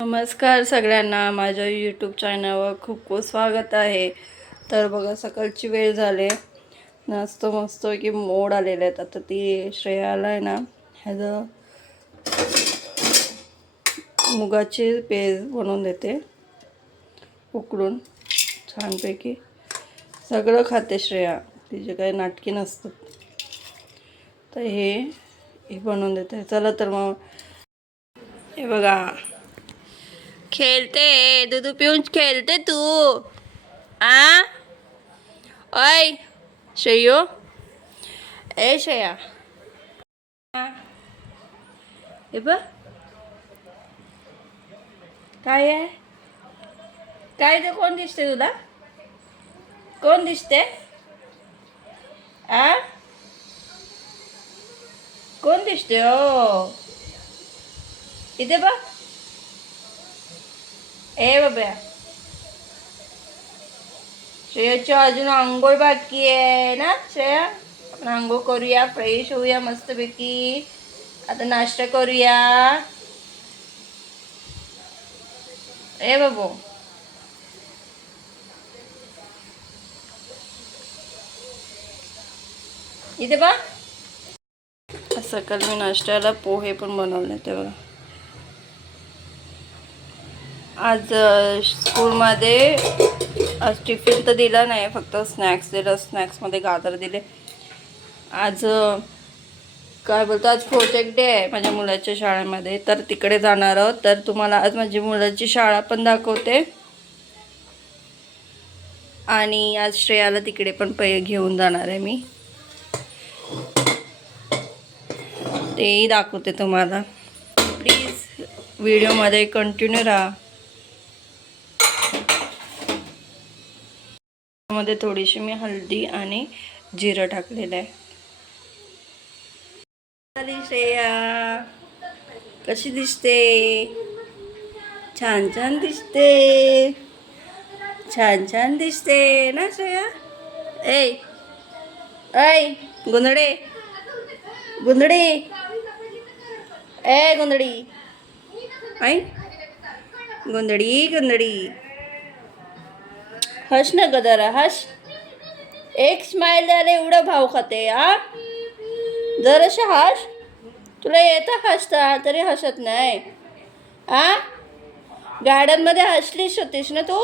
नमस्कार सगळ्यांना, माझ्या यूट्यूब चॅनलवर खूप खूप स्वागत आहे. तर बघा, सकाळची वेळ झाले, मस्त की मोड आलेले आहेत. आता ती श्रेयाला आहे ना, ह्याचं मुगाची पेज बनवून देते उकडून छानपैकी. सगळं खाते श्रेया, तिचे काही नाटकी नसतात. तर हे बनवून देते. चला तर मग, हे बघा खेलते, दूध पिऊन खेलते तू. आ ओय श्रेयो, ए श्रेया, हे बघ काय आहे, काय ते कोण दिसते तुला? कोण दिसते? आ कोण दिसते? ओ इथे बघ. ए बाबा, श्रेयाची अजून आंघोळ बाकी आहे ना. श्रेया, आपण आंघोळ करूया, फ्रेश होऊया मस्तपैकी. आता नाश्ता करूया. ए बाबू, इथे बघ. सकाळी मी नाश्त्याला पोहे पण बनवले ते बघा. आज स्कूलमध्ये आज टिफिन तर दिला नाही, फक्त स्नॅक्स दिलं. स्नॅक्समध्ये गाजर दिले. आज काय बोलतो, आज प्रोजेक्ट डे आहे माझ्या मुलाच्या शाळेमध्ये, तर तिकडे जाणार आहोत. तर तुम्हाला आज माझी मुलाची शाळा पण दाखवते आणि आज श्रेयाला तिकडे पण घेऊन जाणार आहे मी, तेही दाखवते तुम्हाला. प्लीज व्हिडिओमध्ये कंटिन्यू राहा. मध्ये थोडीशी मी हळदी आणि जिरं टाकलेलं आहे. श्रेया कशी दिसते? छान छान दिसते, छान छान दिसते ना श्रेया. ए ऐ गुंदडे, गुंदडी, ए गुंदडी, ऐ गुंदडी, गुंदडी, हस ना गदरा, हस. एक स्माइल द्यायला एवढा भाव खाते. जराशा हस. तुला येतं हसता, तरी हसत नाही. गार्डनमध्ये हसलीच होतीस ना तू.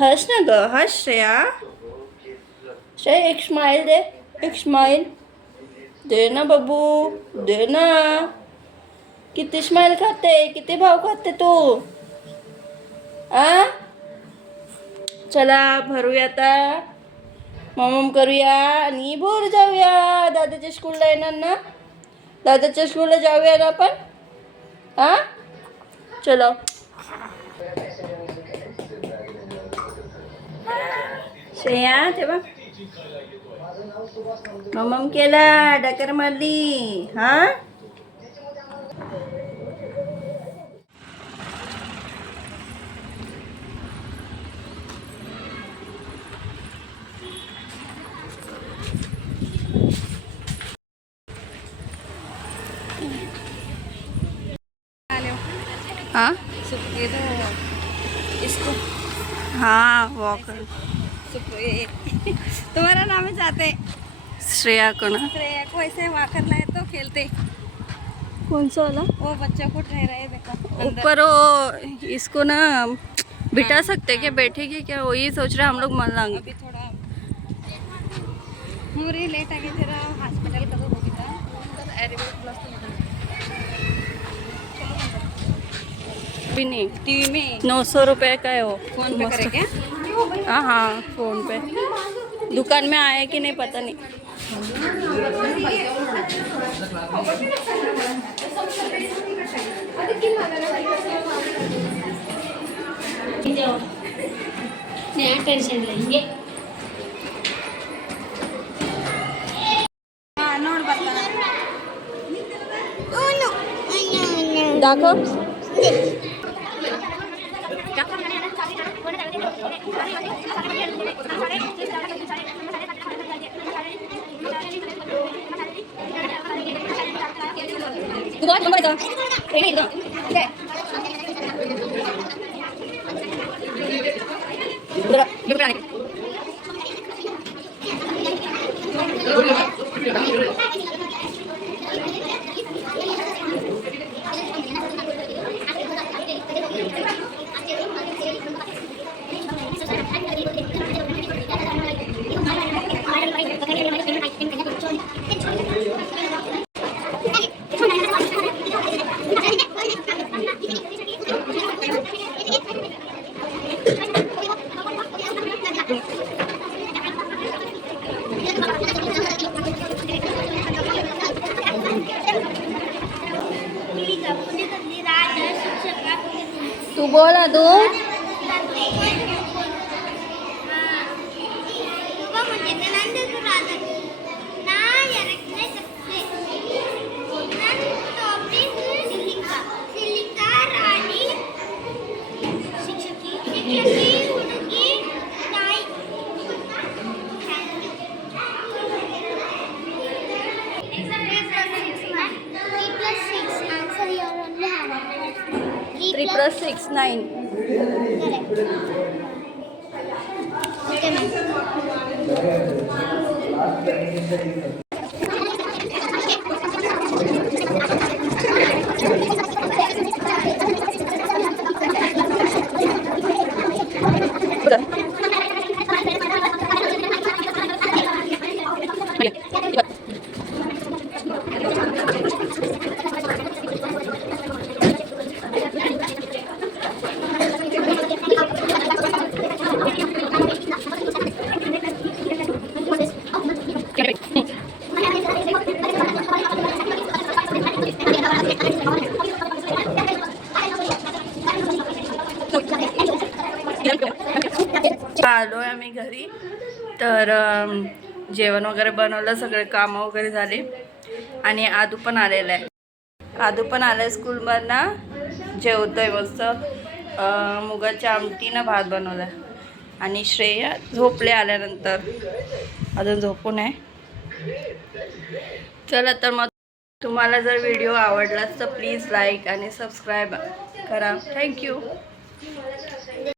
हस ना ग, हस श्रेया. श्रेया, एक स्माइल दे, एक स्माइल दे ना बाबू, दे ना. किती स्माइल खाते, किती भाव खाते तू. चला भरूया आता, मम करूया आणि भोर जाऊया. दादाच्या स्कूलला येणार ना, दादाच्या स्कूलला जाऊया ना आपण. चलो. श्रेया तेव्हा मम केला, डकर मारली. इसको हाँ वॉकर. तुम्हारा नाम है जाते श्रेया को ना, श्रेया को ऐसे वाकर लाए तो खेलते. कौन सा वाला? वो बच्चा को ठहरा है देखो ऊपर. वो इसको ना बिठा सकते क्या, बैठेगी क्या? वही सोच रहे हम लोग मन लाएंगे. अभी थोड़ा मुझे लेट आ गई, तेरा हॉस्पिटल का तो हो गया तर एरिबल प्लस भी नहीं. टीवी में 900 रुपये का है वो. फोन पे करे क्या? हाँ फोन पे. दुकान में आया कि नहीं पता नहीं. टेंशन लेंगे. नोट बता दाखव. तू बघ नंबर येतो ट्रेन येतो तू बोल तू थ्री प्लस 6 9 आलो आहे आम्ही घरी तर जेवण वगैरे बनवलं सगळे कामं वगैरे झाले आणि आदू पण आलेला आहे स्कूलमधनं जेवतोय मस्त मुगाच्या आमटीनं भात बनवला आणि श्रेया झोपले आल्यानंतर अजून झोपून आहे चला तर मग तुम्हाला जर व्हिडिओ आवडलाच तर प्लीज लाईक आणि सबस्क्राईब करा थँक्यू